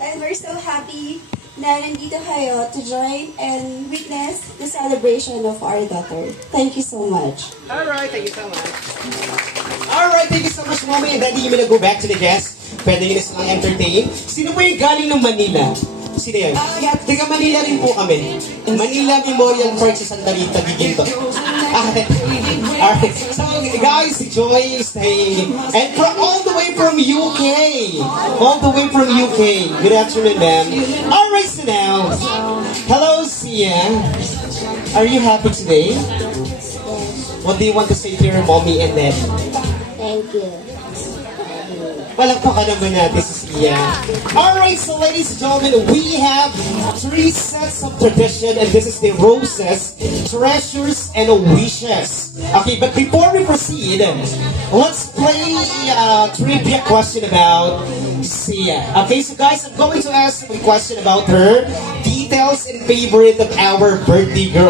And we're so happy na nandito kayo to join and witness the celebration of our daughter. Thank you so much. Alright, thank you so much. Alright, thank you so much, Mommy. And then you may go back to the guests. Pwede nyo na silang entertain. Sino po yung galing ng Manila? Sino yun? Taga Manila rin po kami. Manila Memorial Park sa Santa Rita, Giginto. Alright. So, guys, Joy, stay. And all the way from UK. All the way from UK. Good afternoon, ma'am. Alright, so now. Hello, Sia. Are you happy today? What do you want to say to your mommy and daddy? Thank you. Palakpakan naman natin si Sia. Alright, so ladies and gentlemen, we have 3 sets of tradition, and this is the roses, treasures, and wishes. Okay, but before we proceed, let's play a trivia question about Sia. Okay, so guys, I'm going to ask a question about her, details and favorite of our birthday girl.